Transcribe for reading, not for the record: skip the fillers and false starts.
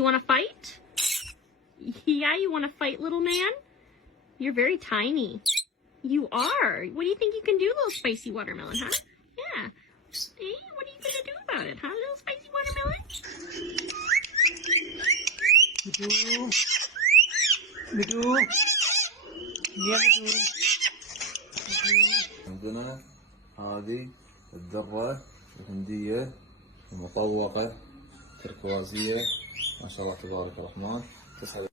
you want to fight? Yeah, you want to fight, little man? You're very tiny. You are. What do you think you can do, little spicy watermelon, huh? Yeah. Hey, what are you going to do about it, huh, little spicy watermelon? بدو يا بدو. عندنا هذه الذرة الهندية المطوقة تركوازية، ما شاء الله تبارك الرحمن. تسعد